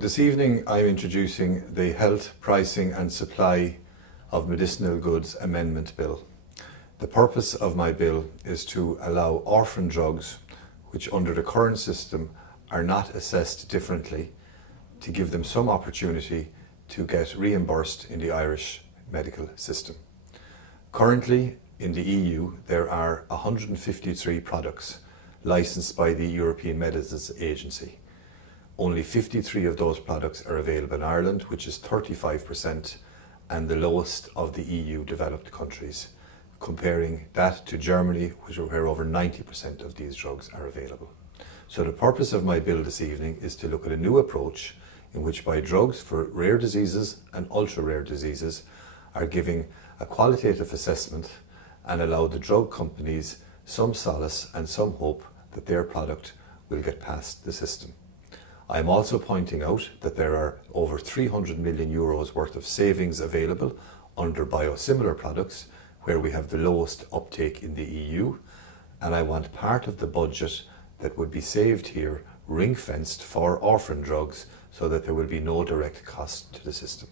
This evening I'm introducing the Health, Pricing and Supply of Medicinal Goods Amendment Bill. The purpose of my bill is to allow orphan drugs, which under the current system are not assessed differently, to give them some opportunity to get reimbursed in the Irish medical system. Currently in the EU there are 153 products licensed by the European Medicines Agency. Only 53 of those products are available in Ireland, which is 35% and the lowest of the EU developed countries, comparing that to Germany, where over 90% of these drugs are available. So the purpose of my bill this evening is to look at a new approach in which by drugs for rare diseases and ultra-rare diseases are giving a qualitative assessment and allow the drug companies some solace and some hope that their product will get past the system. I am also pointing out that there are over 300 million euros worth of savings available under biosimilar products, where we have the lowest uptake in the EU, and I want part of the budget that would be saved here ring-fenced for orphan drugs so that there will be no direct cost to the system.